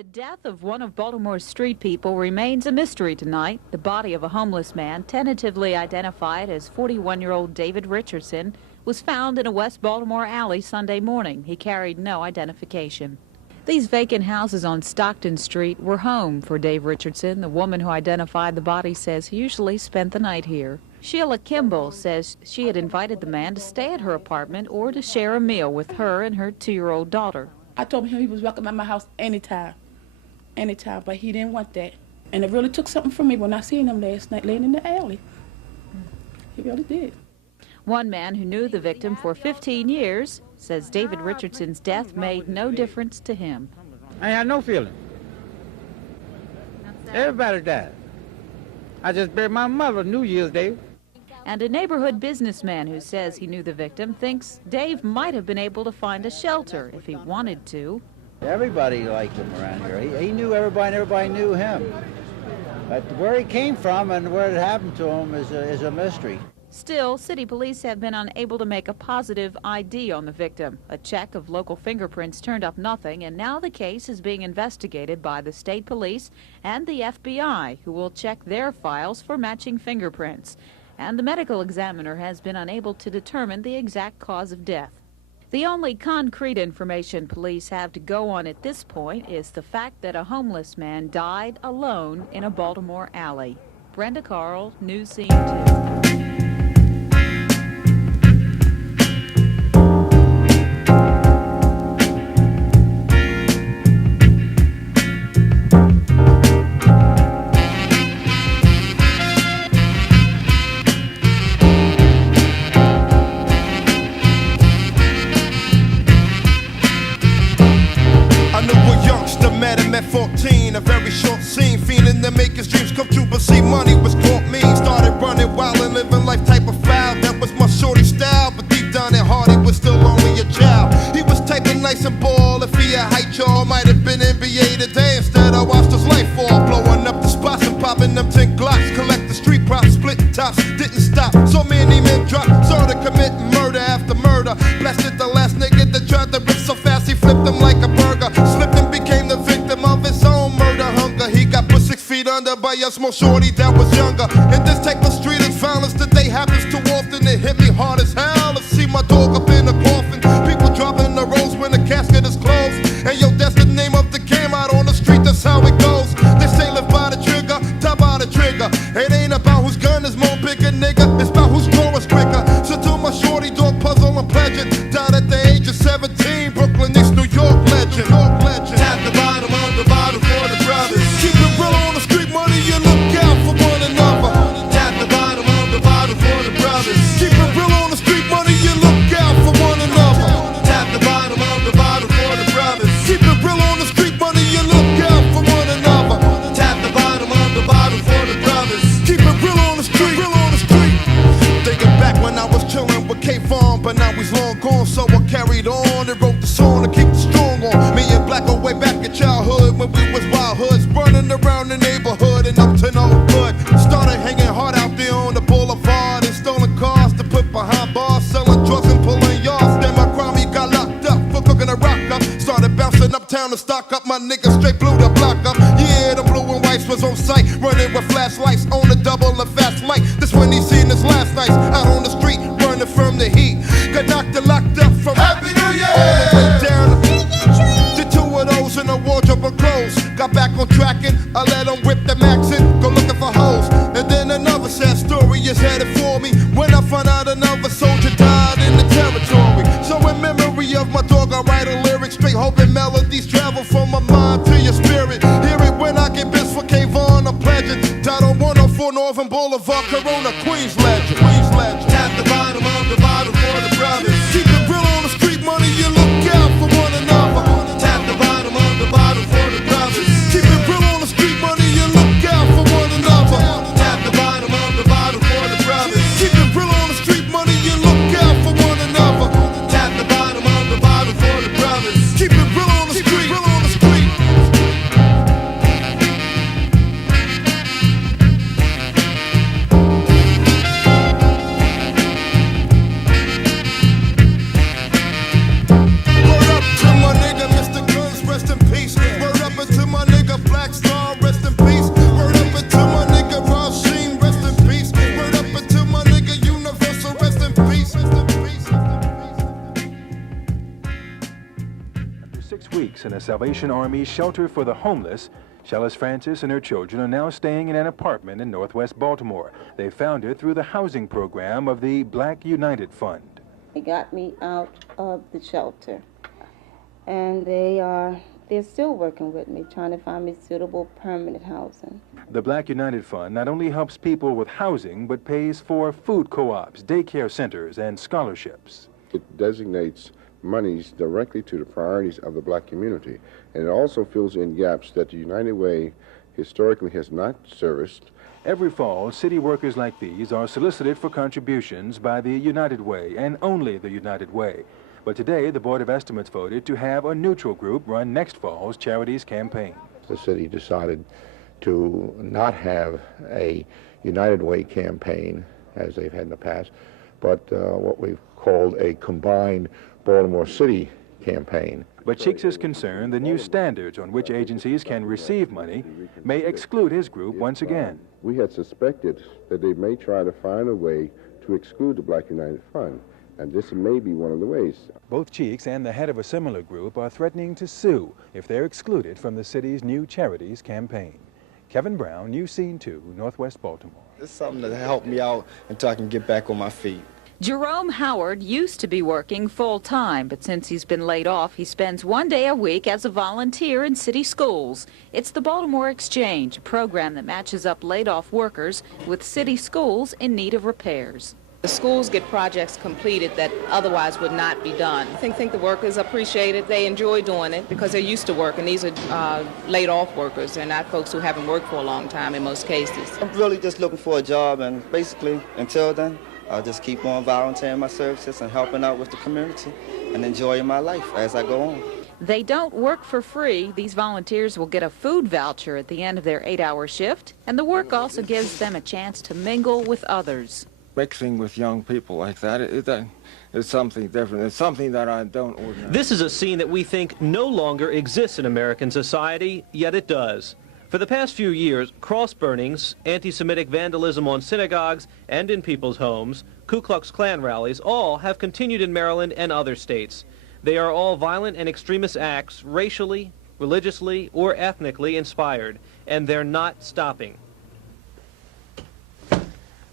The death of one of Baltimore's street people remains a mystery tonight. The body of a homeless man, tentatively identified as 41-year-old David Richardson, was found in a West Baltimore alley Sunday morning. He carried no identification. These vacant houses on Stockton Street were home for Dave Richardson. The woman who identified the body says he usually spent the night here. Sheila Kimball says she had invited the man to stay at her apartment or to share a meal with her and her 2-year-old daughter. I told him he was welcome at my house anytime, but he didn't want that. And it really took something from me when I seen him last night laying in the alley. He really did. One man who knew the victim for 15 years says David Richardson's death made no difference to him. I had no feeling. Everybody died. I just buried my mother New Year's Day. And a neighborhood businessman who says he knew the victim thinks Dave might have been able to find a shelter if he wanted to. Everybody liked him around here. He knew everybody and everybody knew him. But where he came from and where it happened to him is a mystery. Still, city police have been unable to make a positive ID on the victim. A check of local fingerprints turned up nothing, and now the case is being investigated by the state police and the FBI, who will check their files for matching fingerprints. And the medical examiner has been unable to determine the exact cause of death. The only concrete information police have to go on at this point is the fact that a homeless man died alone in a Baltimore alley. Brenda Carl, Newz Scene 2. Met him at 14, a very short scene, feeling to make his dreams come true, but see, money was caught me. Started running wild and living life type of foul. That was my shorty style, but deep down at heart, he was still only a child. He was typing nice and ball. If he had height, y'all might have been NBA today. Instead, I watched his life fall, blowing up the spots and popping them 10 Glocks. Collect the street props, split tops, didn't stop. So many men dropped, started committing murder after murder. Blasted the last nigga that tried to rip so fast he flipped him like a burger. Slipped and became the victim of his own murder hunger. He got put 6 feet under by a small shorty that was younger. And this type of street is violence today happens too often. It hit me hard as hell to see my dog up in a coffin. People dropping the rose when the casket is closed. And yo, that's the name of the game out on the street, that's how it goes. They say live by the trigger, die by the trigger. It ain't about whose gun is more bigger, nigga. It's about whose draw is quicker. So to my shorty dog puzzle and pledging. Died at the age of 17, Brooklyn, East New York legend. Tap the bottom of the bottle for the brothers. Keep it real on the street, money, you look out for one another. Tap the bottom of the bottle for the brothers. Keep it real on the street, money, you look out for one another. Tap the bottom of the bottle for the brothers. Keep it real on the street, money, you look out for one another. Tap the bottom of the bottle for the brothers. Keep it real on the street, real on the street. Thinking back when I was chilling with K-Farm, but now he's long gone, so I carried on and wrote the song to keep the strong on. Me and Black go way back in childhood when we was wild hoods, running around the neighborhood and up to no good. Started hanging hard out there on the boulevard and stolen cars to put behind bars, selling drugs and pulling yards. Then my crime, he got locked up for cooking a rock up. Started bouncing uptown to stock up, my niggas straight blew the block up. Yeah, the blue and whites was on sight, running with flashlights on the double and fast mic. This when he seen his last nights out on the street, running from the heat. Got knocked and locked up from Happy New Year all the way down. The 2 of those in the wardrobe of clothes. Got back on track and I let him whip the max in, go looking for hoes. And then another sad story is headed for me when I find out another soldier died in the territory. So in memory of my dog, I write a lyric, straight hoping melodies travel from my mind to your spirit. Hear it when I get bits for K-Von, I'm pledging. Died on 104 Northern Boulevard, Corona, Queens legend. Tap the bottom of the bottle for the brothers. Keep it real on the street, money, you look out for one another. Tap the bottom of the bottle for the brothers. Keep it real on the street, money, you look out for one another. Tap the bottom of the bottle for the brothers. Keep it real on the street, money, you look out for one another. Tap the bottom of the bottle for the brothers. Keep it real on the street, real on the street. Salvation Army Shelter for the Homeless, Shellis Francis and her children are now staying in an apartment in Northwest Baltimore. They found it through the housing program of the Black United Fund. They got me out of the shelter, and they're still working with me, trying to find me suitable permanent housing. The Black United Fund not only helps people with housing, but pays for food co-ops, daycare centers, and scholarships. It designates monies directly to the priorities of the black community, and it also fills in gaps that the United Way historically has not serviced. Every fall, city workers like these are solicited for contributions by the United Way, and only the United Way. But today, the Board of Estimates voted to have a neutral group run next fall's Charities campaign. The city decided to not have a United Way campaign, as they've had in the past, but what we've called a combined Baltimore City campaign. But Cheeks is concerned the new standards on which agencies can receive money may exclude his group once again. We had suspected that they may try to find a way to exclude the Black United Fund, and this may be one of the ways. Both Cheeks and the head of a similar group are threatening to sue if they're excluded from the city's new Charities campaign. Kevin Brown, News Scene 2, Northwest Baltimore. It's something to help me out until I can get back on my feet. Jerome Howard used to be working full-time, but since he's been laid off, he spends one day a week as a volunteer in city schools. It's the Baltimore Exchange, a program that matches up laid-off workers with city schools in need of repairs. The schools get projects completed that otherwise would not be done. I think the workers appreciate it. They enjoy doing it because they're used to working. These are laid-off workers. They're not folks who haven't worked for a long time in most cases. I'm really just looking for a job, and basically, until then, I'll just keep on volunteering my services and helping out with the community and enjoying my life as I go on. They don't work for free. These volunteers will get a food voucher at the end of their 8-hour shift, and the work also gives them a chance to mingle with others. Mixing with young people like that, it's something different. It's something that I don't ordinarily. This is a scene that we think no longer exists in American society, yet it does. For the past few years, cross burnings, anti-Semitic vandalism on synagogues and in people's homes, Ku Klux Klan rallies, all have continued in Maryland and other states. They are all violent and extremist acts, racially, religiously, or ethnically inspired, and they're not stopping.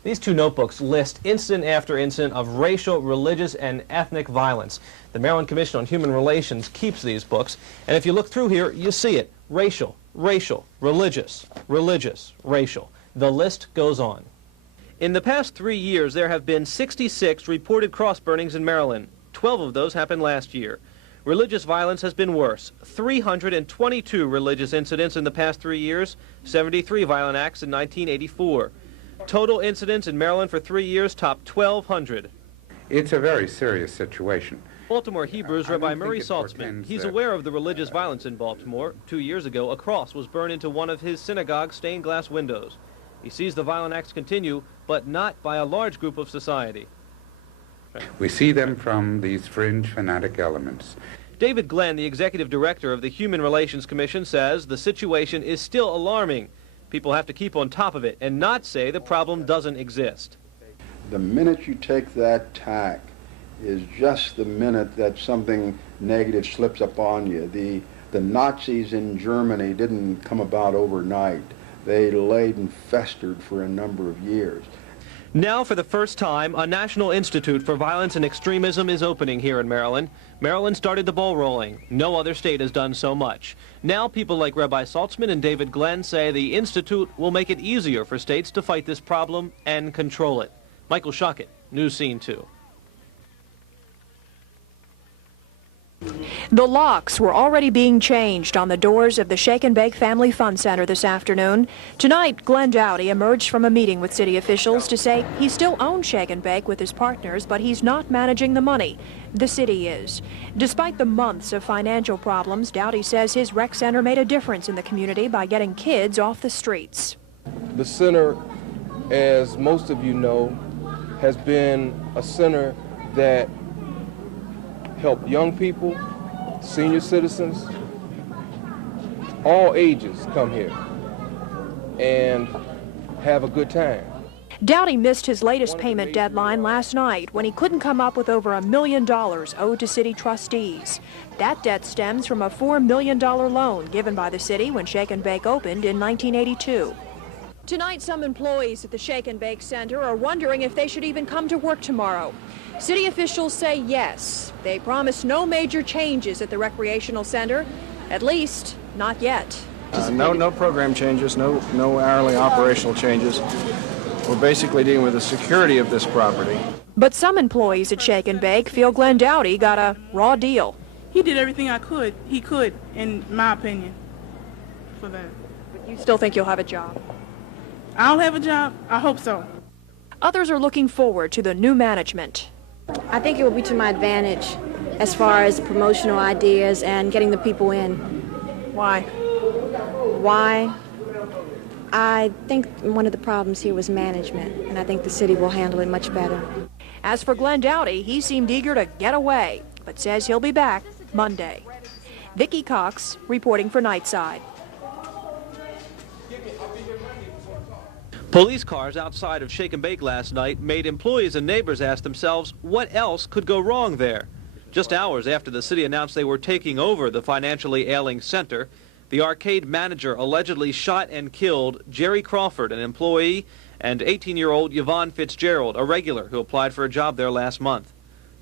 These two notebooks list incident after incident of racial, religious, and ethnic violence. The Maryland Commission on Human Relations keeps these books, and if you look through here, you see it. Racial, racial, religious, religious, racial. The list goes on. In the past 3 years, there have been 66 reported cross burnings in Maryland. 12 of those happened last year. Religious violence has been worse. 322 religious incidents in the past 3 years, 73 violent acts in 1984. Total incidents in Maryland for 3 years topped 1,200. It's a very serious situation. Baltimore Hebrew's Rabbi Murray Saltzman. He's aware of the religious violence in Baltimore. 2 years ago, a cross was burned into one of his synagogue's stained glass windows. He sees the violent acts continue, but not by a large group of society. We see them from these fringe fanatic elements. David Glenn, the executive director of the Human Relations Commission, says the situation is still alarming. People have to keep on top of it and not say the problem doesn't exist. The minute you take that tack is just the minute that something negative slips up on you. The Nazis in Germany didn't come about overnight. They laid and festered for a number of years. Now, for the first time, a National Institute for Violence and Extremism is opening here in Maryland. Maryland started the ball rolling. No other state has done so much. Now, people like Rabbi Saltzman and David Glenn say the Institute will make it easier for states to fight this problem and control it. Michael Shockett, News Scene 2. The locks were already being changed on the doors of the Shake and Bake Family Fun Center this afternoon. Tonight, Glenn Dowdy emerged from a meeting with city officials to say he still owns Shake and Bake with his partners, but he's not managing the money. The city is. Despite the months of financial problems, Dowdy says his rec center made a difference in the community by getting kids off the streets. The center, as most of you know, has been a center that help young people, senior citizens, all ages come here and have a good time. Dowdy missed his latest payment deadline last night when he couldn't come up with over $1 million owed to city trustees. That debt stems from a $4 million loan given by the city when Shake and Bake opened in 1982. Tonight, some employees at the Shake and Bake Center are wondering if they should even come to work tomorrow. City officials say yes. They promise no major changes at the recreational center, at least not yet. No program changes, no hourly operational changes. We're basically dealing with the security of this property. But some employees at Shake and Bake feel Glenn Dowdy got a raw deal. He did everything he could, in my opinion, for that. But you still think you'll have a job? I'll have a job. I hope so. Others are looking forward to the new management. I think it will be to my advantage as far as promotional ideas and getting the people in. Why? Why? I think one of the problems here was management, and I think the city will handle it much better. As for Glenn Dowdy, he seemed eager to get away, but says he'll be back Monday. Vicki Cox reporting for Nightside. Police cars outside of Shake and Bake last night made employees and neighbors ask themselves what else could go wrong there. Just hours after the city announced they were taking over the financially ailing center, the arcade manager allegedly shot and killed Jerry Crawford, an employee, and 18-year-old Yvonne Fitzgerald, a regular who applied for a job there last month.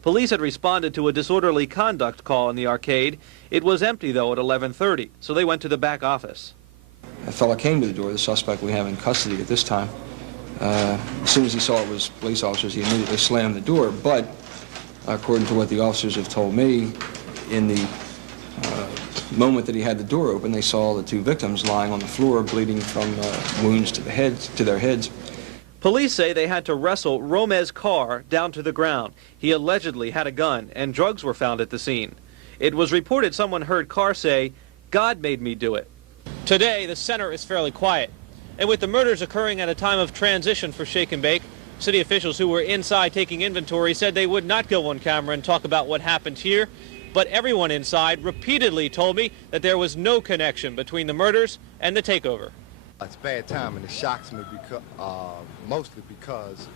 Police had responded to a disorderly conduct call in the arcade. It was empty, though, at 11:30, so they went to the back office. A fellow came to the door, the suspect we have in custody at this time. As soon as he saw it was police officers, he immediately slammed the door, but according to what the officers have told me, in the moment that he had the door open, they saw the two victims lying on the floor, bleeding from wounds to their heads. Police say they had to wrestle Romez Carr down to the ground. He allegedly had a gun, and drugs were found at the scene. It was reported someone heard Carr say, "God made me do it." Today, the center is fairly quiet. And with the murders occurring at a time of transition for Shake and Bake, city officials who were inside taking inventory said they would not go on camera and talk about what happened here. But everyone inside repeatedly told me that there was no connection between the murders and the takeover. It's bad time, and it shocks me because, mostly because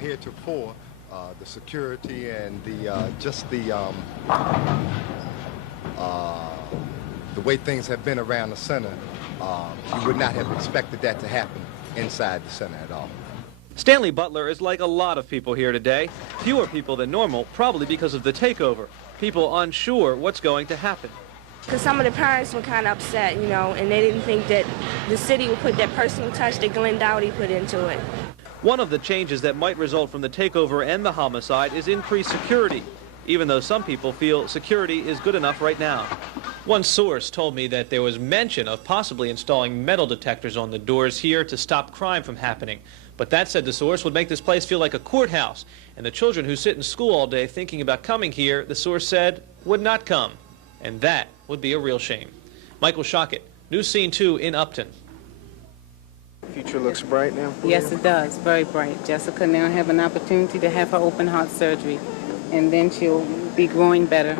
heretofore the security and the way things have been around the center, you would not have expected that to happen inside the center at all. Stanley Butler is like a lot of people here today. Fewer people than normal, probably because of the takeover. People unsure what's going to happen. Because some of the parents were kind of upset, you know, and they didn't think that the city would put that personal touch that Glenn Dowdy put into it. One of the changes that might result from the takeover and the homicide is increased security, even though some people feel security is good enough right now. One source told me that there was mention of possibly installing metal detectors on the doors here to stop crime from happening. But that, said the source, would make this place feel like a courthouse. And the children who sit in school all day thinking about coming here, the source said, would not come. And that would be a real shame. Michael Shockett, News Scene 2 in Upton. Future looks bright now? Yes, it does. Very bright. Jessica now have an opportunity to have her open heart surgery, and then she'll be growing better.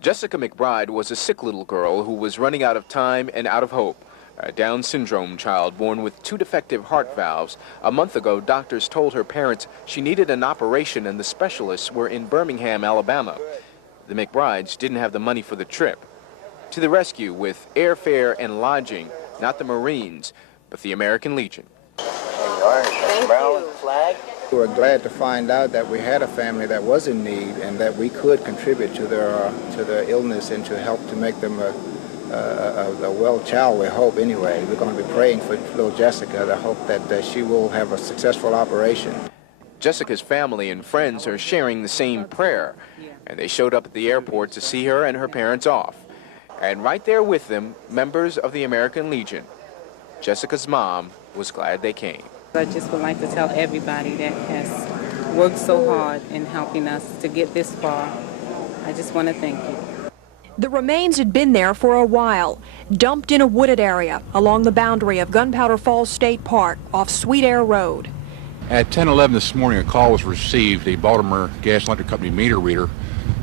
Jessica McBride was a sick little girl who was running out of time and out of hope. A Down syndrome child born with 2 defective heart valves. A month ago, doctors told her parents she needed an operation and the specialists were in Birmingham, Alabama. The McBrides didn't have the money for the trip. To the rescue with airfare and lodging, not the Marines, but the American Legion. Thank you. Flag. We were glad to find out that we had a family that was in need and that we could contribute to their illness and to help to make them a well child, we hope anyway. We're going to be praying for little Jessica to hope that she will have a successful operation. Jessica's family and friends are sharing the same prayer, and they showed up at the airport to see her and her parents off. And right there with them, members of the American Legion. Jessica's mom was glad they came. I just would like to tell everybody that has worked so hard in helping us to get this far, I just want to thank you. The remains had been there for a while, dumped in a wooded area along the boundary of Gunpowder Falls State Park off Sweet Air Road. At 10:11 this morning, a call was received. A Baltimore Gas and Electric Company meter reader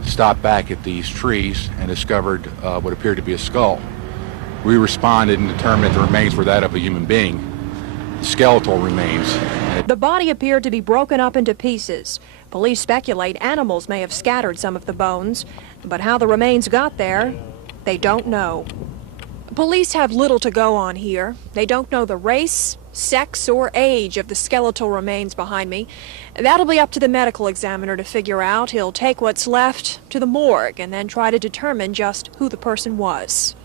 stopped back at these trees and discovered what appeared to be a skull. We responded and determined that the remains were that of a human being. skeletal remains. The body appeared to be broken up into pieces. Police speculate animals may have scattered some of the bones, but how the remains got there, they don't know. Police have little to go on here. They don't know the race, sex, or age of the skeletal remains behind me. That'll be up to the medical examiner to figure out. He'll take what's left to the morgue and then try to determine just who the person was.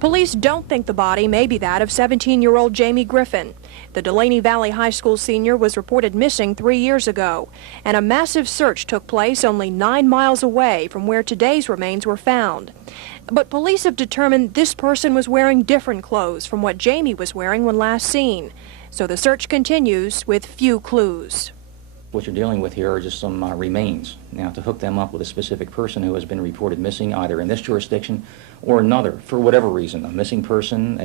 Police don't think the body may be that of 17-year-old Jamie Griffin. The Delaney Valley High School senior was reported missing 3 years ago, and a massive search took place only 9 miles away from where today's remains were found. But police have determined this person was wearing different clothes from what Jamie was wearing when last seen. So the search continues with few clues. What you're dealing with here are just some remains. Now, to hook them up with a specific person who has been reported missing either in this jurisdiction or another, for whatever reason, a missing person,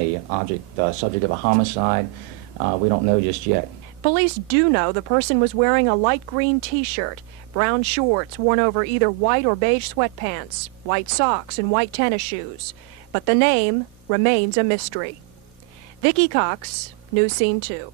subject of a homicide, we don't know just yet. Police do know the person was wearing a light green T-shirt, brown shorts worn over either white or beige sweatpants, white socks, and white tennis shoes. But the name remains a mystery. Vicki Cox, News Scene 2.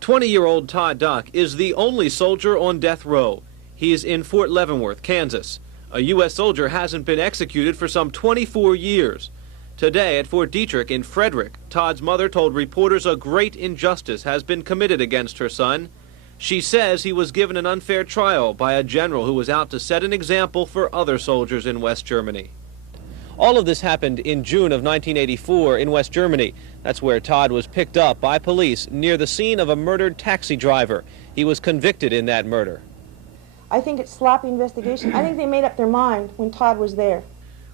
20-year-old Todd Duck is the only soldier on death row. He is in Fort Leavenworth, Kansas. A U.S. soldier hasn't been executed for some 24 years. Today at Fort Detrick in Frederick, Todd's mother told reporters a great injustice has been committed against her son. She says he was given an unfair trial by a general who was out to set an example for other soldiers in West Germany. All of this happened in June of 1984 in West Germany. That's where Todd was picked up by police near the scene of a murdered taxi driver. He was convicted in that murder. I think it's sloppy investigation. I think they made up their mind when Todd was there.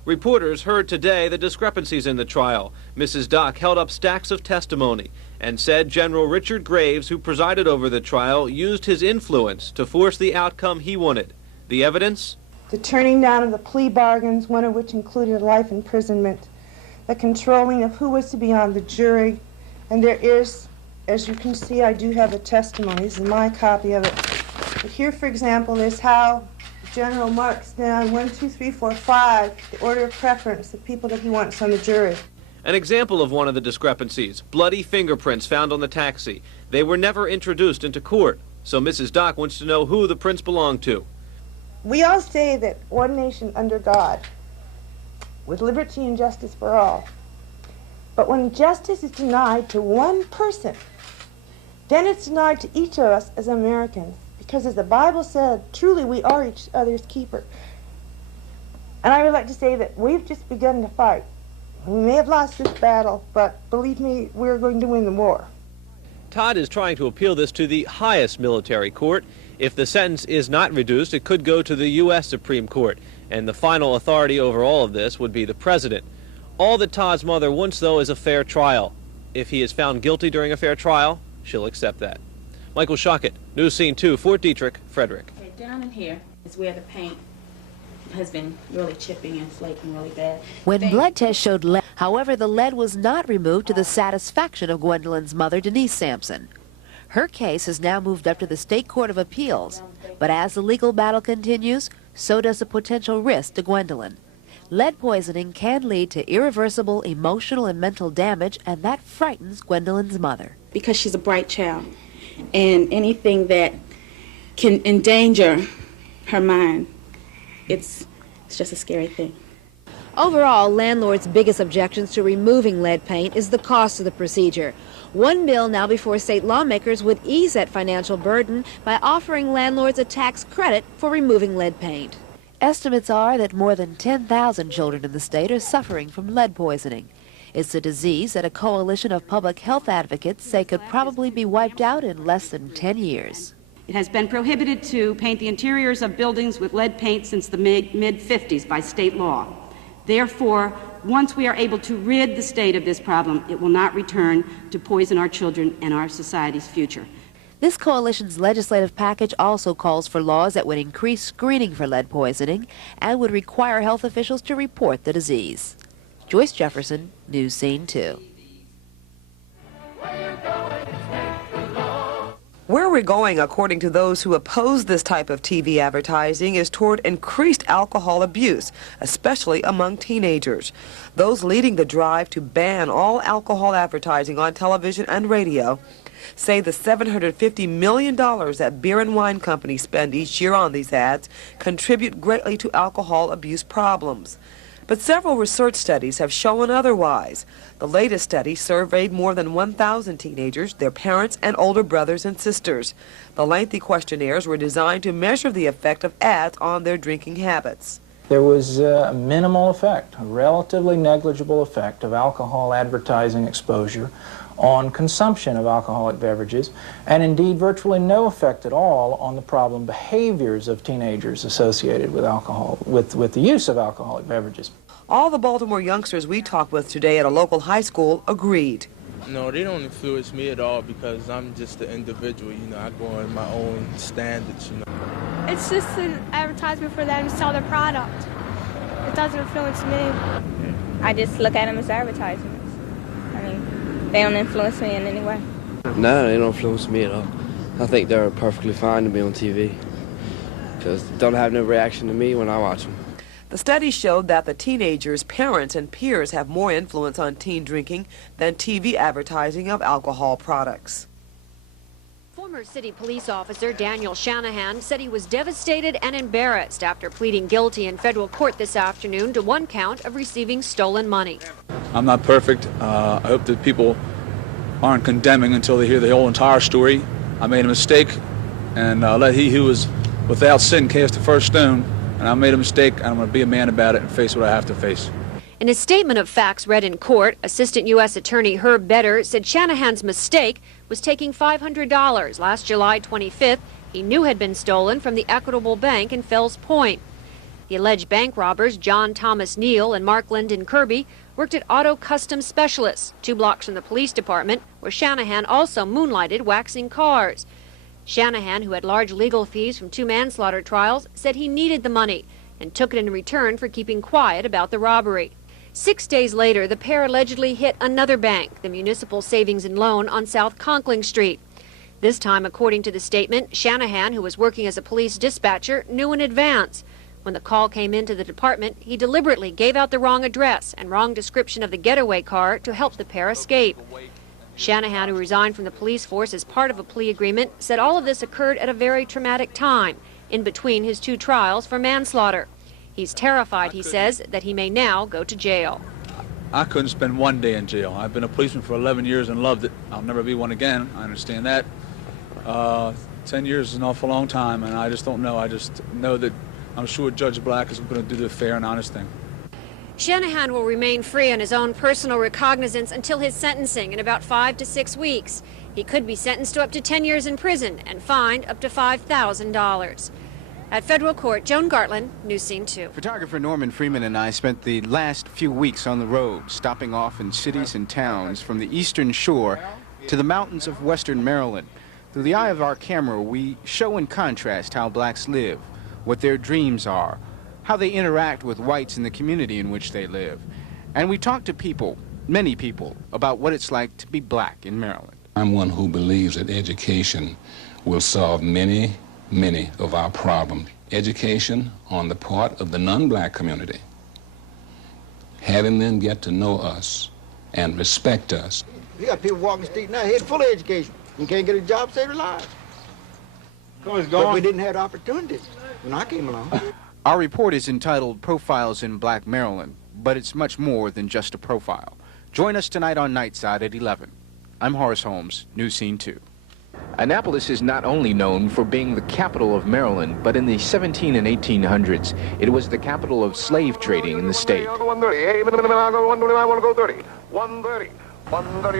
Reporters heard today the discrepancies in the trial. Mrs. Duck held up stacks of testimony and said General Richard Graves, who presided over the trial, used his influence to force the outcome he wanted. The evidence? The turning down of the plea bargains, one of which included life imprisonment, the controlling of who was to be on the jury, and there is, as you can see, I do have a testimony. This is my copy of it. But here, for example, is how General marks down 1, 2, 3, 4, 5, the order of preference, the people that he wants on the jury. An example of one of the discrepancies, bloody fingerprints found on the taxi. They were never introduced into court, so Mrs. Dock wants to know who the prints belonged to. We all say that one nation under God, with liberty and justice for all. But when justice is denied to one person, then it's denied to each of us as Americans. Because as the Bible said, truly we are each other's keeper. And I would like to say that we've just begun to fight. We may have lost this battle, but believe me, we're going to win the war. Todd is trying to appeal this to the highest military court. If the sentence is not reduced, it could go to the U.S. Supreme Court, and the final authority over all of this would be the president. All that Todd's mother wants, though, is a fair trial. If he is found guilty during a fair trial, she'll accept that. Michael Shockett, News Scene 2, Fort Detrick, Frederick. Okay, down in here is where the paint has been really chipping and flaking really bad. When blood tests showed lead, however, the lead was not removed to the satisfaction of Gwendolyn's mother, Denise Sampson. Her case has now moved up to the State Court of Appeals, but as the legal battle continues, so does the potential risk to Gwendolyn. Lead poisoning can lead to irreversible emotional and mental damage, and that frightens Gwendolyn's mother. Because she's a bright child, and anything that can endanger her mind, it's just a scary thing. Overall, landlords' biggest objections to removing lead paint is the cost of the procedure. One bill now before state lawmakers would ease that financial burden by offering landlords a tax credit for removing lead paint. Estimates are that more than 10,000 children in the state are suffering from lead poisoning. It's a disease that a coalition of public health advocates say could probably be wiped out in less than 10 years. It has been prohibited to paint the interiors of buildings with lead paint since the mid-50s by state law. Therefore, once we are able to rid the state of this problem, it will not return to poison our children and our society's future. This coalition's legislative package also calls for laws that would increase screening for lead poisoning and would require health officials to report the disease. Joyce Jefferson, News Scene 2. Where we're going, according to those who oppose this type of TV advertising, is toward increased alcohol abuse, especially among teenagers. Those leading the drive to ban all alcohol advertising on television and radio say the $750 million that beer and wine companies spend each year on these ads contribute greatly to alcohol abuse problems. But several research studies have shown otherwise. The latest study surveyed more than 1,000 teenagers, their parents, and older brothers and sisters. The lengthy questionnaires were designed to measure the effect of ads on their drinking habits. There was a minimal effect, a relatively negligible effect of alcohol advertising exposure on consumption of alcoholic beverages, and indeed virtually no effect at all on the problem behaviors of teenagers associated with alcohol, with the use of alcoholic beverages. All the Baltimore youngsters we talked with today at a local high school agreed. No, they don't influence me at all because I'm just an individual, you know, I go on my own standards, you know. It's just an advertisement for them to sell their product. It doesn't influence me. I just look at them as advertisements. I mean, they don't influence me in any way. No, they don't influence me at all. I think they're perfectly fine to be on TV because they don't have no reaction to me when I watch them. The study showed that the teenagers' parents and peers have more influence on teen drinking than TV advertising of alcohol products. Former city police officer Daniel Shanahan said he was devastated and embarrassed after pleading guilty in federal court this afternoon to one count of receiving stolen money. I'm not perfect. I hope that people aren't condemning until they hear the whole entire story. I made a mistake, and let he who is without sin cast the first stone. And I made a mistake, and I'm going to be a man about it and face what I have to face. In a statement of facts read in court, Assistant U.S. Attorney Herb Better said Shanahan's mistake was taking $500 last July 25th he knew had been stolen from the Equitable Bank in Fells Point. The alleged bank robbers, John Thomas Neal and Mark Lyndon Kirby, worked at Auto Custom Specialists, 2 blocks from the police department, where Shanahan also moonlighted waxing cars. Shanahan, who had large legal fees from 2 manslaughter trials, said he needed the money and took it in return for keeping quiet about the robbery. 6 days later, the pair allegedly hit another bank, the Municipal Savings and Loan on South Conkling Street. This time, according to the statement, Shanahan, who was working as a police dispatcher, knew in advance. When the call came into the department, he deliberately gave out the wrong address and wrong description of the getaway car to help the pair escape. Shanahan, who resigned from the police force as part of a plea agreement, said all of this occurred at a very traumatic time, in between his 2 trials for manslaughter. He's terrified, he says, that he may now go to jail. I couldn't spend one day in jail. I've been a policeman for 11 years and loved it. I'll never be one again. I understand that. 10 years is an awful long time, and I just don't know. I just know that I'm sure Judge Black is going to do the fair and honest thing. Shanahan will remain free on his own personal recognizance until his sentencing in about 5 to 6 weeks. He could be sentenced to up to 10 years in prison and fined up to $5,000. At federal court, Joan Gartland, News Scene 2. Photographer Norman Freeman and I spent the last few weeks on the road, stopping off in cities and towns from the eastern shore to the mountains of western Maryland. Through the eye of our camera, we show in contrast how blacks live, what their dreams are, how they interact with whites in the community in which they live. And we talk to people, many people, about what it's like to be black in Maryland. I'm one who believes that education will solve many of our problems. Education on the part of the non-black community, having them get to know us and respect us. You got people walking the street now, head full of education. You can't get a job, save their lives. But we didn't have opportunities when I came along. Our report is entitled Profiles in Black Maryland, but it's much more than just a profile. Join us tonight on Nightside at 11. I'm Horace Holmes, News Scene 2. Annapolis is not only known for being the capital of Maryland, but in the 1700s and 1800s, it was the capital of slave trading in the state.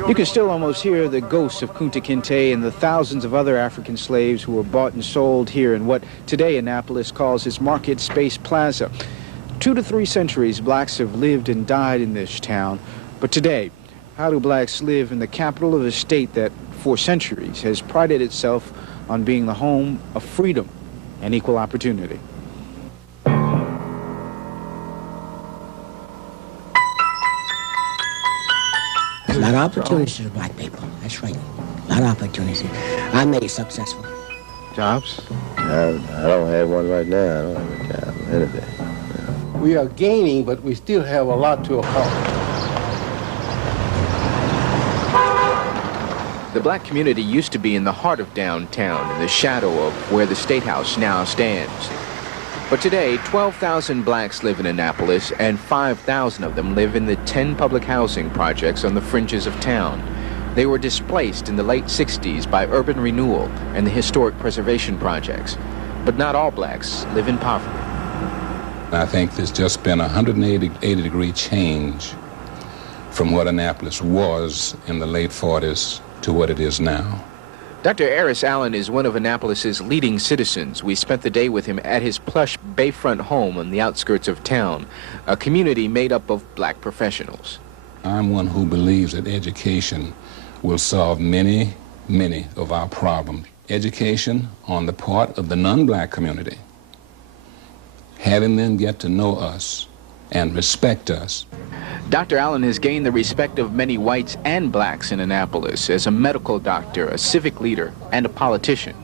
You can still almost hear the ghosts of Kunta Kinte and the thousands of other African slaves who were bought and sold here in what today Annapolis calls its Market Space Plaza. 2 to 3 centuries, blacks have lived and died in this town. But today, how do blacks live in the capital of a state that, for centuries, has prided itself on being the home of freedom and equal opportunity? There's a lot of opportunities for black people. That's right. A lot of opportunities. I made it successful. Jobs? I don't have one right now. I don't have a job, anything. We are gaining, but we still have a lot to accomplish. The black community used to be in the heart of downtown, in the shadow of where the State House now stands. But today, 12,000 blacks live in Annapolis, and 5,000 of them live in the 10 public housing projects on the fringes of town. They were displaced in the late 60s by urban renewal and the historic preservation projects. But not all blacks live in poverty. I think there's just been a 180-degree change from what Annapolis was in the late 40s to what it is now. Dr. Eris Allen is one of Annapolis's leading citizens. We spent the day with him at his plush bayfront home on the outskirts of town, a community made up of black professionals. I'm one who believes that education will solve many, many of our problems. Education on the part of the non-black community, having them get to know us and respect us. Dr. Allen has gained the respect of many whites and blacks in Annapolis as a medical doctor, a civic leader, and a politician.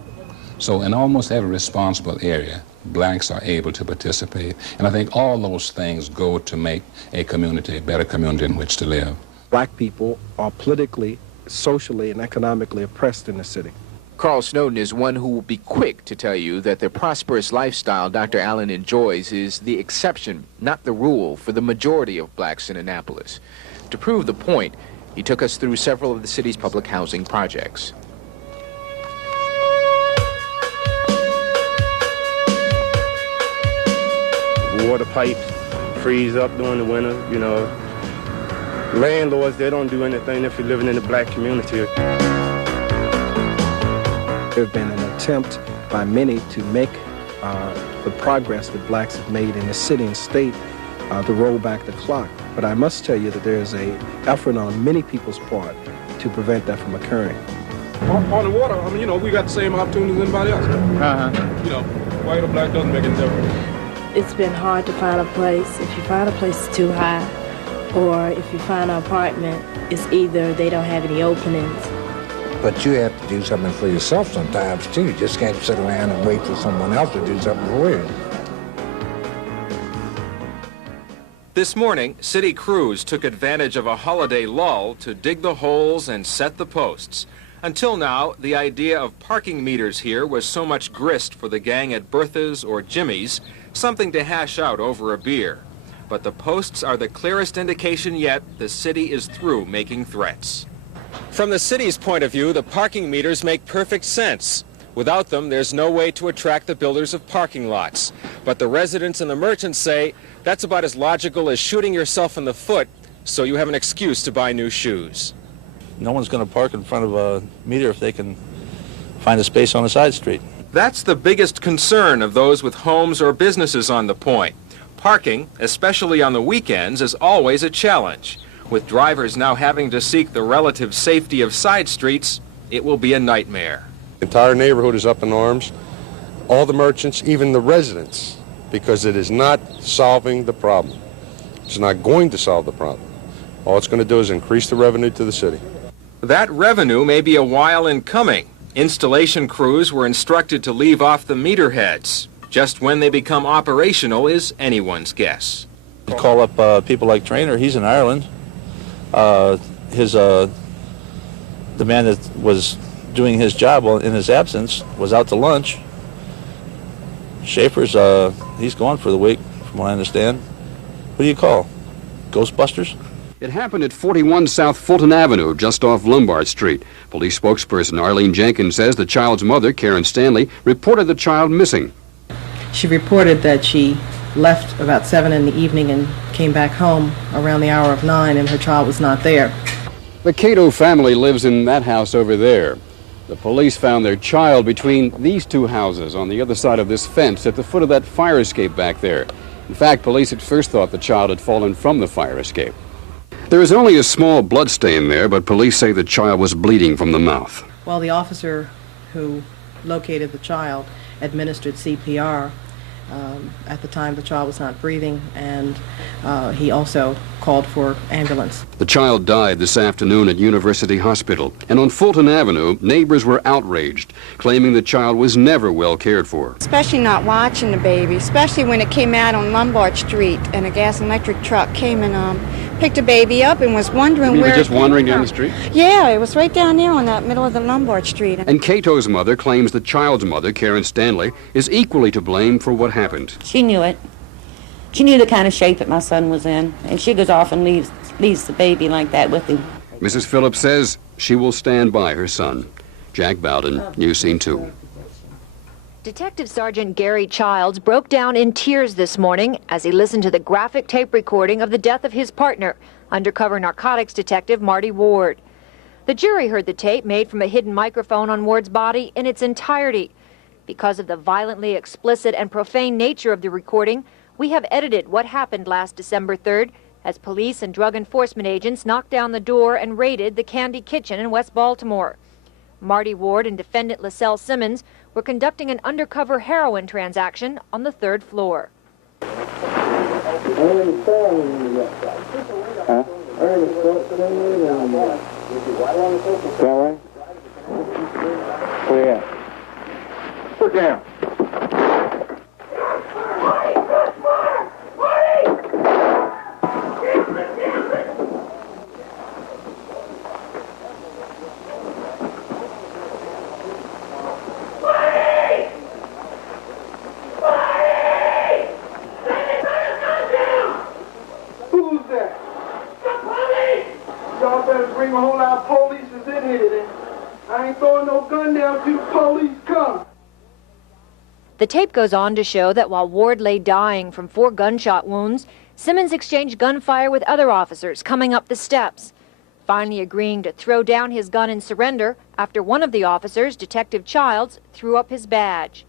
So in almost every responsible area, blacks are able to participate. And I think all those things go to make a community a better community in which to live. Black people are politically, socially, and economically oppressed in the city. Carl Snowden is one who will be quick to tell you that the prosperous lifestyle Dr. Allen enjoys is the exception, not the rule, for the majority of blacks in Annapolis. To prove the point, he took us through several of the city's public housing projects. Water pipes freeze up during the winter, you know. Landlords, they don't do anything if you're living in the black community. There have been an attempt by many to make the progress that blacks have made in the city and state to roll back the clock. But I must tell you that there is an effort on many people's part to prevent that from occurring. On the water, I mean, you know, we got the same opportunities as anybody else. You know, white or black doesn't make any difference. It's been hard to find a place. If you find a place that's too high, or if you find an apartment, it's either they don't have any openings. But you have to do something for yourself sometimes, too. You just can't sit around and wait for someone else to do something for you. This morning, city crews took advantage of a holiday lull to dig the holes and set the posts. Until now, the idea of parking meters here was so much grist for the gang at Bertha's or Jimmy's, something to hash out over a beer. But the posts are the clearest indication yet the city is through making threats. From the city's point of view, the parking meters make perfect sense. Without them, there's no way to attract the builders of parking lots. But the residents and the merchants say that's about as logical as shooting yourself in the foot so you have an excuse to buy new shoes. No one's going to park in front of a meter if they can find a space on a side street. That's the biggest concern of those with homes or businesses on the point. Parking, especially on the weekends, is always a challenge. With drivers now having to seek the relative safety of side streets, it will be a nightmare. The entire neighborhood is up in arms, all the merchants, even the residents, because it is not solving the problem. It's not going to solve the problem. All it's going to do is increase the revenue to the city. That revenue may be a while in coming. Installation crews were instructed to leave off the meter heads. Just when they become operational is anyone's guess. You call up people like Traynor, he's in Ireland. The man that was doing his job in his absence was out to lunch. Schaefer's, he's gone for the week, from what I understand. What do you call? Ghostbusters? It happened at 41 South Fulton Avenue, just off Lombard Street. Police spokesperson Arlene Jenkins says the child's mother, Karen Stanley, reported the child missing. She reported that she left about 7 in the evening and came back home around the hour of 9, and her child was not there. The Cato family lives in that house over there. The police found their child between these two houses on the other side of this fence at the foot of that fire escape back there. In fact, police at first thought the child had fallen from the fire escape. There is only a small blood stain there, but police say the child was bleeding from the mouth. While the officer who located the child administered CPR, At the time, the child was not breathing, and he also called for ambulance. The child died this afternoon at University Hospital, and on Fulton Avenue, neighbors were outraged, claiming the child was never well cared for. Especially not watching the baby, especially when it came out on Lombard Street and a gas and electric truck came and picked the baby up and was wondering where. You were just wandering down from. the street? Yeah, it was right down there on that middle of the Lombard Street. And Cato's mother claims the child's mother, Karen Stanley, is equally to blame for what happened. She knew it. She knew the kind of shape that my son was in, and she goes off and leaves the baby like that with him. Mrs. Phillips says she will stand by her son. Jack Bowden, News Scene 2. Detective Sergeant Gary Childs broke down in tears this morning as he listened to the graphic tape recording of the death of his partner, undercover narcotics detective Marty Ward. The jury heard the tape made from a hidden microphone on Ward's body in its entirety. Because of the violently explicit and profane nature of the recording, we have edited what happened last December 3rd as police and drug enforcement agents knocked down the door and raided the Candy Kitchen in West Baltimore. Marty Ward and defendant LaSalle Simmons were conducting an undercover heroin transaction on the 3rd floor. Clear. Put down. Bring a whole lot of police is in here today. I ain't throwing no gun down till the police come. The tape goes on to show that while Ward lay dying from 4 gunshot wounds, Simmons exchanged gunfire with other officers coming up the steps, finally agreeing to throw down his gun and surrender after one of the officers, Detective Childs, threw up his badge.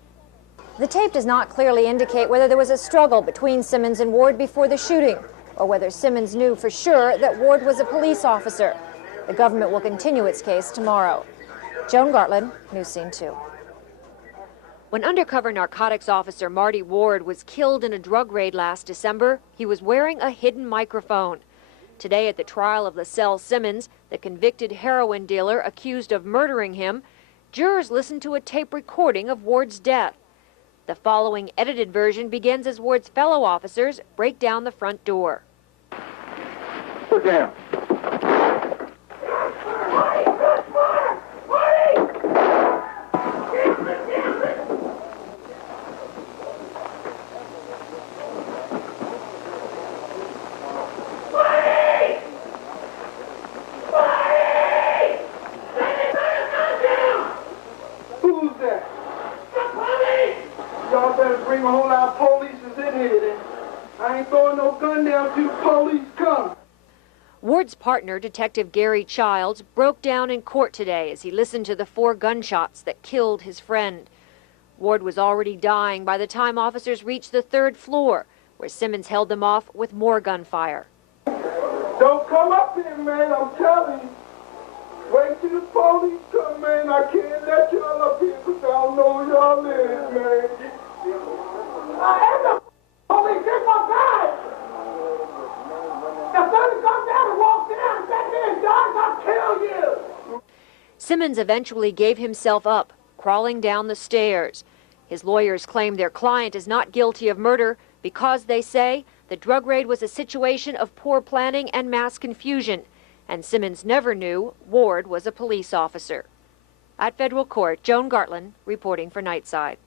The tape does not clearly indicate whether there was a struggle between Simmons and Ward before the shooting, or whether Simmons knew for sure that Ward was a police officer. The government will continue its case tomorrow. Joan Gartland, News Scene 2. When undercover narcotics officer Marty Ward was killed in a drug raid last December, he was wearing a hidden microphone. Today at the trial of LaSalle Simmons, the convicted heroin dealer accused of murdering him, jurors listened to a tape recording of Ward's death. The following edited version begins as Ward's fellow officers break down the front door. Put down. Who's that? Y'all better bring a whole lot of police is in here today. I ain't throwing no gun down till the police come. Ward's partner, Detective Gary Childs, broke down in court today as he listened to the 4 gunshots that killed his friend. Ward was already dying by the time officers reached the 3rd floor, where Simmons held them off with more gunfire. Don't come up here, man, I'm telling you. Wait till the police come, man. I can't let y'all up here because I don't know where y'all is, man. I am the police in my bag. If somebody comes down and walks down and back there and dies, I'll kill you. Simmons eventually gave himself up, crawling down the stairs. His lawyers claim their client is not guilty of murder because, they say, the drug raid was a situation of poor planning and mass confusion, and Simmons never knew Ward was a police officer. At federal court, Joan Gartland reporting for Nightside.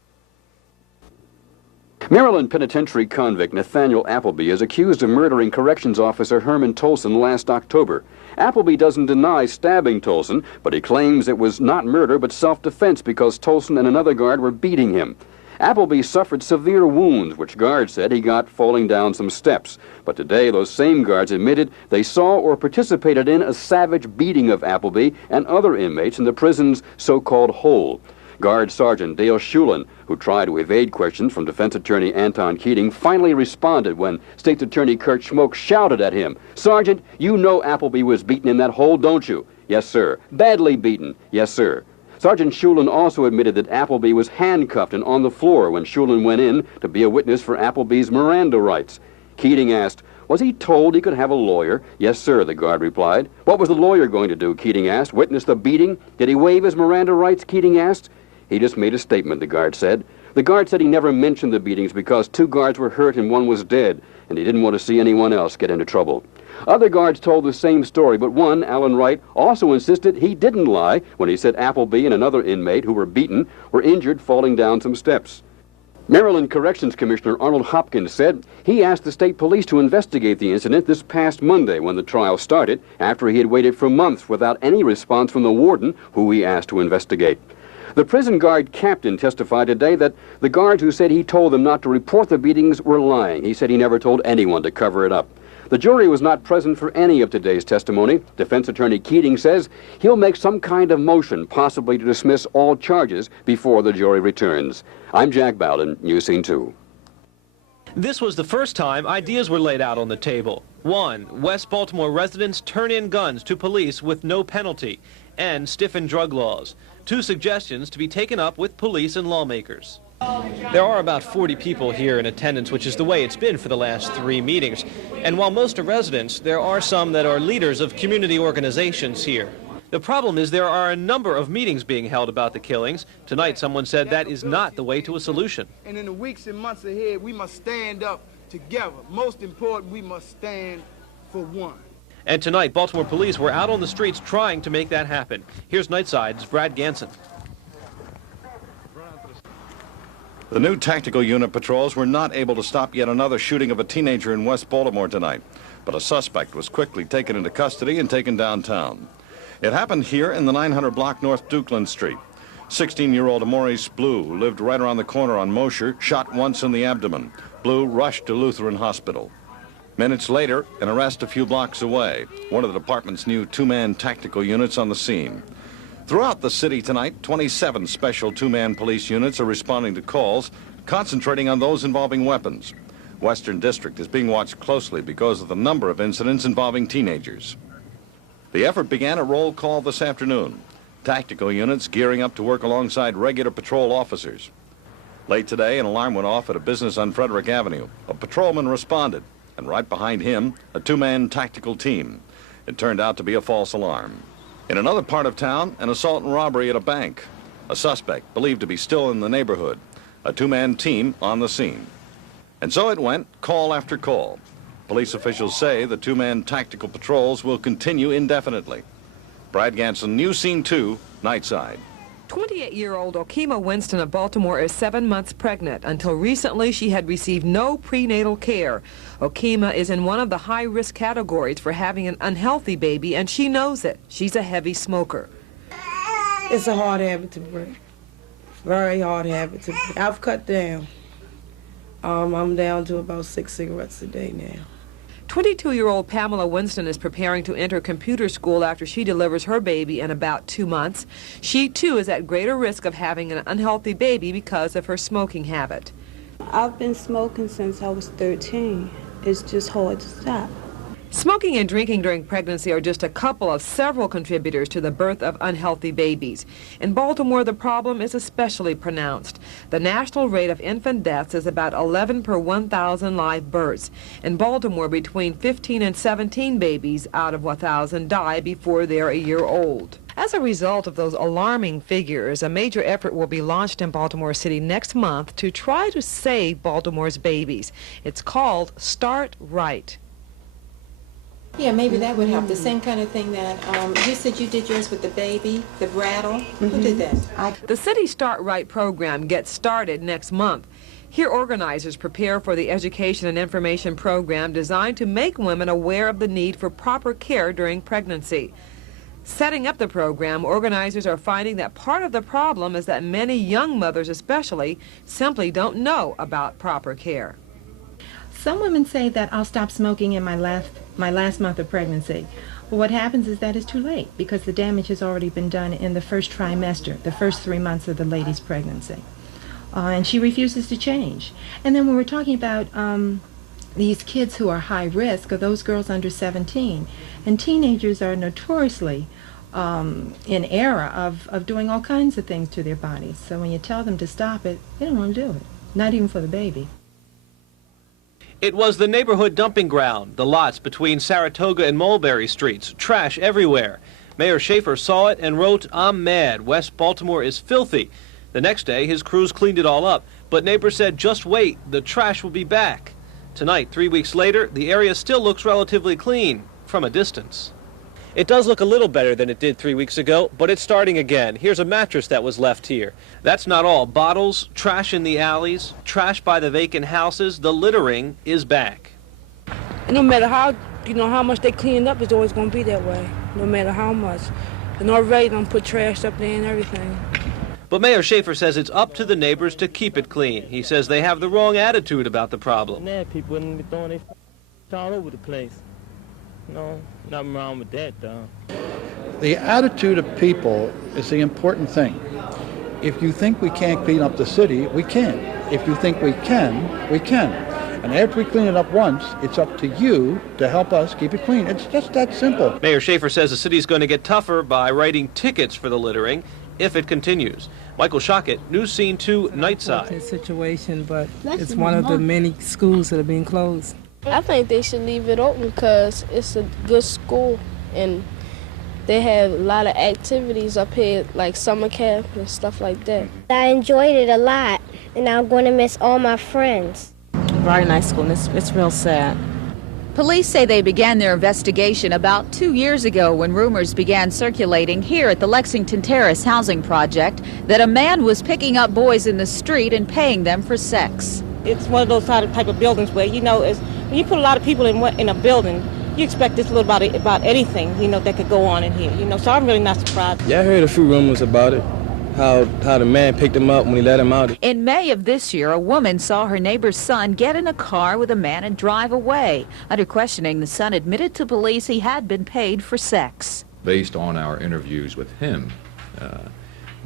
Maryland Penitentiary convict Nathaniel Appleby is accused of murdering corrections officer Herman Tolson last October. Appleby doesn't deny stabbing Tolson, but he claims it was not murder but self-defense because Tolson and another guard were beating him. Appleby suffered severe wounds, which guards said he got falling down some steps. But today, those same guards admitted they saw or participated in a savage beating of Appleby and other inmates in the prison's so-called hole. Guard Sergeant Dale Shulin, who tried to evade questions from defense attorney Anton Keating, finally responded when State Attorney Kurt Schmoke shouted at him, "Sergeant, you know Appleby was beaten in that hole, don't you?" "Yes, sir." "Badly beaten?" "Yes, sir." Sergeant Shulin also admitted that Appleby was handcuffed and on the floor when Shulin went in to be a witness for Appleby's Miranda rights. Keating asked, was he told he could have a lawyer? Yes, sir, the guard replied. What was the lawyer going to do, Keating asked. Witness the beating? Did he waive his Miranda rights, Keating asked. He just made a statement, the guard said. The guard said he never mentioned the beatings because 2 guards were hurt and 1 was dead, and he didn't want to see anyone else get into trouble. Other guards told the same story, but one, Alan Wright, also insisted he didn't lie when he said Appleby and another inmate who were beaten were injured falling down some steps. Maryland Corrections Commissioner Arnold Hopkins said he asked the state police to investigate the incident this past Monday when the trial started, after he had waited for months without any response from the warden, who he asked to investigate. The prison guard captain testified today that the guards who said he told them not to report the beatings were lying. He said he never told anyone to cover it up. The jury was not present for any of today's testimony. Defense attorney Keating says he'll make some kind of motion, possibly to dismiss all charges before the jury returns. I'm Jack Bowden, News Scene 2. This was the first time ideas were laid out on the table. 1, West Baltimore residents turn in guns to police with no penalty, and stiffen drug laws. 2 suggestions to be taken up with police and lawmakers. There are about 40 people here in attendance, which is the way it's been for the last 3 meetings. And while most are residents, there are some that are leaders of community organizations here. The problem is there are a number of meetings being held about the killings. Tonight, someone said that is not the way to a solution. And in the weeks and months ahead, we must stand up together. Most important, we must stand for one. And tonight, Baltimore police were out on the streets trying to make that happen. Here's Nightside's Brad Ganson. The new tactical unit patrols were not able to stop yet another shooting of a teenager in West Baltimore tonight, but a suspect was quickly taken into custody and taken downtown. It happened here in the 900 block North Dukeland Street. 16-year-old Maurice Blue, who lived right around the corner on Mosher, shot once in the abdomen. Blue rushed to Lutheran Hospital. Minutes later, an arrest a few blocks away. One of the department's new 2-man tactical units on the scene. Throughout the city tonight, 27 special 2-man police units are responding to calls, concentrating on those involving weapons. Western District is being watched closely because of the number of incidents involving teenagers. The effort began at roll call this afternoon. Tactical units gearing up to work alongside regular patrol officers. Late today, an alarm went off at a business on Frederick Avenue. A patrolman responded, and right behind him, a 2-man tactical team. It turned out to be a false alarm. In another part of town, an assault and robbery at a bank. A suspect believed to be still in the neighborhood. A 2-man team on the scene. And so it went, call after call. Police officials say the 2-man tactical patrols will continue indefinitely. Brad Ganson, News Scene 2, Nightside. 28-year-old Okima Winston of Baltimore is 7 months pregnant. Until recently, she had received no prenatal care. Okima is in one of the high-risk categories for having an unhealthy baby, and she knows it. She's a heavy smoker. It's a hard habit to break. Very hard habit to break. I've cut down. I'm down to about 6 cigarettes a day now. 22-year-old Pamela Winston is preparing to enter computer school after she delivers her baby in about 2 months. She, too, is at greater risk of having an unhealthy baby because of her smoking habit. I've been smoking since I was 13. It's just hard to stop. Smoking and drinking during pregnancy are just a couple of several contributors to the birth of unhealthy babies. In Baltimore, the problem is especially pronounced. The national rate of infant deaths is about 11 per 1,000 live births. In Baltimore, between 15 and 17 babies out of 1,000 die before they're a year old. As a result of those alarming figures, a major effort will be launched in Baltimore City next month to try to save Baltimore's babies. It's called Start Right. Yeah, maybe that would help. The same kind of thing that you said you did yours with the baby, the rattle. Who did that? The City Start Right program gets started next month. Here, organizers prepare for the education and information program designed to make women aware of the need for proper care during pregnancy. Setting up the program, organizers are finding that part of the problem is that many young mothers especially simply don't know about proper care. Some women say that I'll stop smoking in my last month of pregnancy. But what happens is that it's too late because the damage has already been done in the first trimester, the first 3 months of the lady's pregnancy. And she refuses to change. And then when we're talking about these kids who are high risk, are those girls under 17. And teenagers are notoriously in error of doing all kinds of things to their bodies. So when you tell them to stop it, they don't want to do it, not even for the baby. It was the neighborhood dumping ground, the lots between Saratoga and Mulberry Streets, trash everywhere. Mayor Schaefer saw it and wrote, "I'm mad. West Baltimore is filthy." The next day, his crews cleaned it all up, but neighbors said, "Just wait, the trash will be back." Tonight, 3 weeks later, the area still looks relatively clean from a distance. It does look a little better than it did 3 weeks ago, but it's starting again. Here's a mattress that was left here. That's not all. Bottles, trash in the alleys, trash by the vacant houses. The littering is back. And no matter how, how much they clean up, it's always going to be that way, no matter how much. And already don't put trash up there and everything. But Mayor Schaefer says it's up to the neighbors to keep it clean. He says they have the wrong attitude about the problem. People wouldn't be throwing their all over the place. No, nothing wrong with that, though. The attitude of people is the important thing. If you think we can't clean up the city, we can. If you think we can, we can. And after we clean it up once, it's up to you to help us keep it clean. It's just that simple. Mayor Schaefer says the city's going to get tougher by writing tickets for the littering if it continues. Michael Shockett, News Scene 2, Nightside. It's a situation, but it's one of the many schools that are being closed. I think they should leave it open because it's a good school and they have a lot of activities up here, like summer camp and stuff like that. I enjoyed it a lot, and I'm going to miss all my friends. Very nice school, and it's real sad. Police say they began their investigation about 2 years ago when rumors began circulating here at the Lexington Terrace housing project that a man was picking up boys in the street and paying them for sex. It's one of those type of buildings where, when you put a lot of people in a building, you expect this little about anything, that could go on in here, so I'm really not surprised. Yeah, I heard a few rumors about it, how the man picked him up when he let him out. In May of this year, a woman saw her neighbor's son get in a car with a man and drive away. Under questioning, the son admitted to police he had been paid for sex. Based on our interviews with him,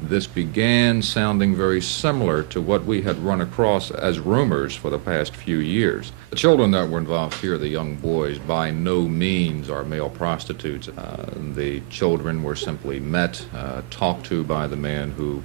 this began sounding very similar to what we had run across as rumors for the past few years. The children that were involved here, the young boys, by no means are male prostitutes. The children were simply met, talked to by the man who,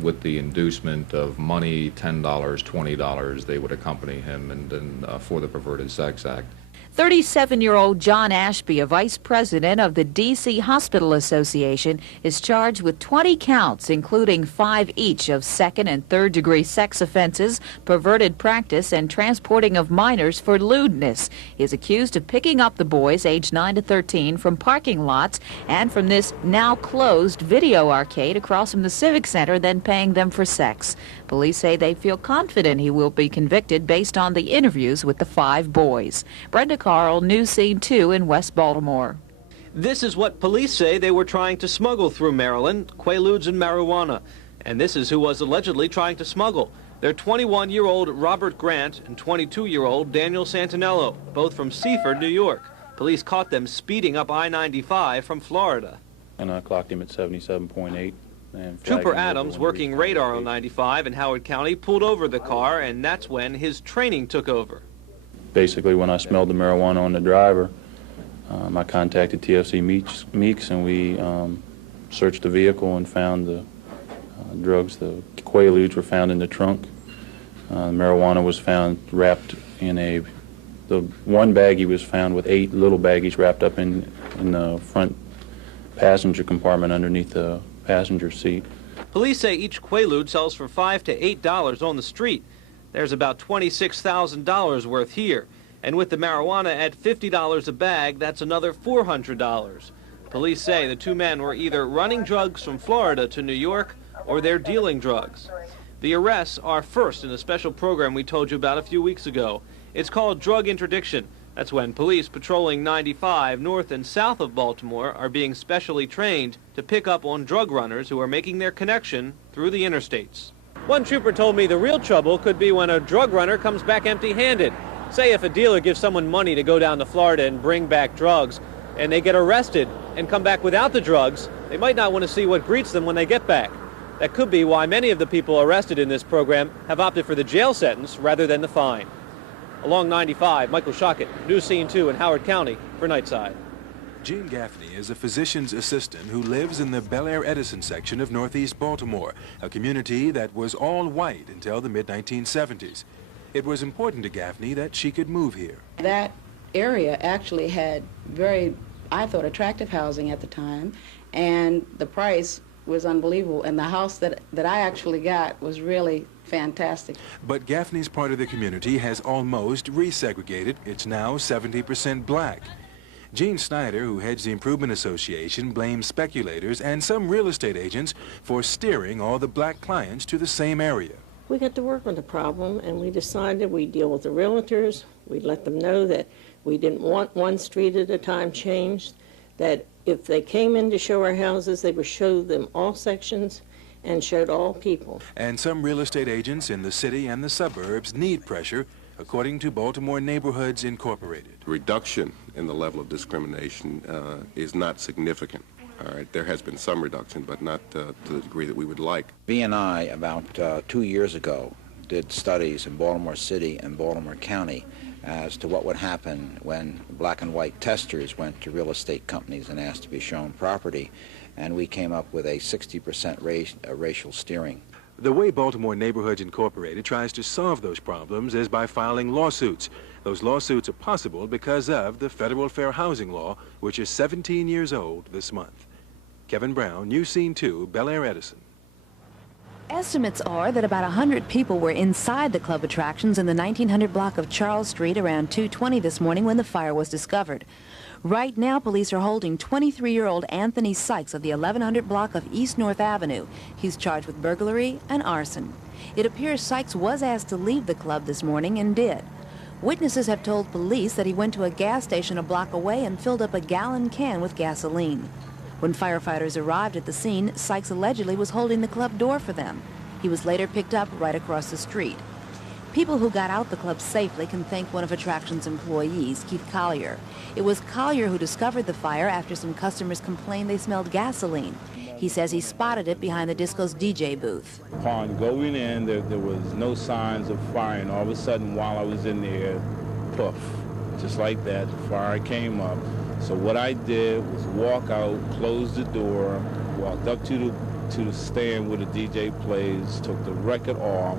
with the inducement of money, $10, $20, they would accompany him and then for the perverted sex act. 37-year-old John Ashby, a vice president of the D.C. Hospital Association, is charged with 20 counts, including 5 each of second- and third-degree sex offenses, perverted practice, and transporting of minors for lewdness. He is accused of picking up the boys aged 9 to 13 from parking lots and from this now-closed video arcade across from the Civic Center, then paying them for sex. Police say they feel confident he will be convicted based on the interviews with the 5 boys. Brenda Carl, News Scene 2 in West Baltimore. This is what police say they were trying to smuggle through Maryland, Quaaludes and marijuana. And this is who was allegedly trying to smuggle. They're 21-year-old Robert Grant and 22-year-old Daniel Santinello, both from Seaford, New York. Police caught them speeding up I-95 from Florida. And I clocked him at 77.8. Trooper Adams, working radar on 95 in Howard County, pulled over the car, and that's when his training took over. Basically, when I smelled the marijuana on the driver, I contacted TFC Meeks, and we searched the vehicle and found the drugs. The Quaaludes were found in the trunk. Marijuana was found wrapped in the one baggie was found with 8 little baggies wrapped up in the front passenger compartment underneath the passenger seat. Police say each Quaalude sells for $5 to $8 on the street. There's about $26,000 worth here. And with the marijuana at $50 a bag, that's another $400. Police say the 2 men were either running drugs from Florida to New York or they're dealing drugs. The arrests are first in a special program we told you about a few weeks ago. It's called drug interdiction. That's when police patrolling 95 north and south of Baltimore are being specially trained to pick up on drug runners who are making their connection through the interstates. One trooper told me the real trouble could be when a drug runner comes back empty-handed. Say if a dealer gives someone money to go down to Florida and bring back drugs, and they get arrested and come back without the drugs, they might not want to see what greets them when they get back. That could be why many of the people arrested in this program have opted for the jail sentence rather than the fine. Along 95, Michael Shockett, News Scene 2 in Howard County for Nightside. Gene Gaffney is a physician's assistant who lives in the Bel Air Edison section of Northeast Baltimore, a community that was all white until the mid-1970s. It was important to Gaffney that she could move here. That area actually had very, I thought, attractive housing at the time, and the price was unbelievable, and the house that I actually got was really fantastic. But Gaffney's part of the community has almost resegregated. It's now 70% black. Gene Snyder, who heads the Improvement Association, blames speculators and some real estate agents for steering all the black clients to the same area. We got to work on the problem, and we decided we'd deal with the realtors. We'd let them know that we didn't want one street at a time changed, that if they came in to show our houses, they would show them all sections and showed all people. And some real estate agents in the city and the suburbs need pressure, according to Baltimore Neighborhoods Incorporated. Reduction in the level of discrimination is not significant. All right, there has been some reduction, but not to the degree that we would like. B&I, about 2 years ago, did studies in Baltimore City and Baltimore County as to what would happen when black and white testers went to real estate companies and asked to be shown property, and we came up with a 60% racial steering. The way Baltimore Neighborhoods Incorporated tries to solve those problems is by filing lawsuits. Those lawsuits are possible because of the federal fair housing law, which is 17 years old this month. Kevin Brown, News Scene 2, Bel Air Edison. Estimates are that about 100 people were inside the club attractions in the 1900 block of Charles Street around 2:20 this morning when the fire was discovered. Right now, police are holding 23-year-old Anthony Sykes of the 1100 block of East North Avenue. He's charged with burglary and arson. It appears Sykes was asked to leave the club this morning and did. Witnesses have told police that he went to a gas station a block away and filled up a gallon can with gasoline. When firefighters arrived at the scene, Sykes allegedly was holding the club door for them. He was later picked up right across the street. People who got out the club safely can thank one of Attractions' employees, Keith Collier. It was Collier who discovered the fire after some customers complained they smelled gasoline. He says he spotted it behind the disco's DJ booth. Upon going in, there was no signs of fire, and all of a sudden, while I was in there, poof, just like that, the fire came up. So what I did was walk out, close the door, walked up to the stand where the DJ plays, took the record off,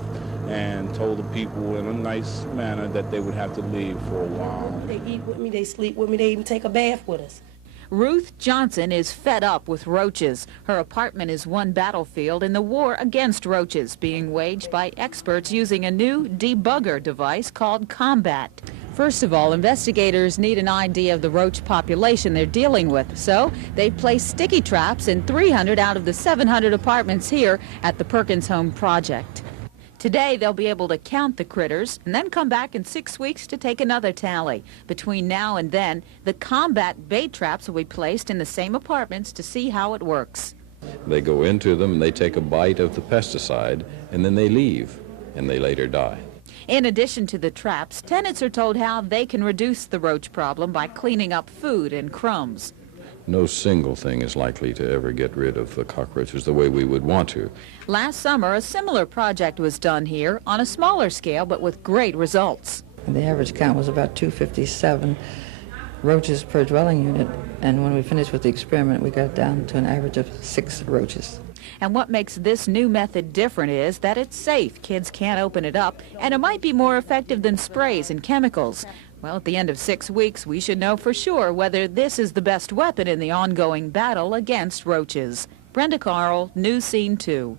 and told the people in a nice manner that they would have to leave for a while. They eat with me, they sleep with me, they even take a bath with us. Ruth Johnson is fed up with roaches. Her apartment is one battlefield in the war against roaches, being waged by experts using a new debugger device called Combat. First of all, investigators need an idea of the roach population they're dealing with, so they place sticky traps in 300 out of the 700 apartments here at the Perkins Home Project. Today, they'll be able to count the critters and then come back in 6 weeks to take another tally. Between now and then, the Combat bait traps will be placed in the same apartments to see how it works. They go into them and they take a bite of the pesticide and then they leave and they later die. In addition to the traps, tenants are told how they can reduce the roach problem by cleaning up food and crumbs. No single thing is likely to ever get rid of the cockroaches the way we would want to. Last summer, a similar project was done here on a smaller scale, but with great results. The average count was about 257 roaches per dwelling unit, and when we finished with the experiment, we got down to an average of 6 roaches. And what makes this new method different is that it's safe. Kids can't open it up, and it might be more effective than sprays and chemicals. Well, at the end of 6 weeks, we should know for sure whether this is the best weapon in the ongoing battle against roaches. Brenda Carl, News Scene 2.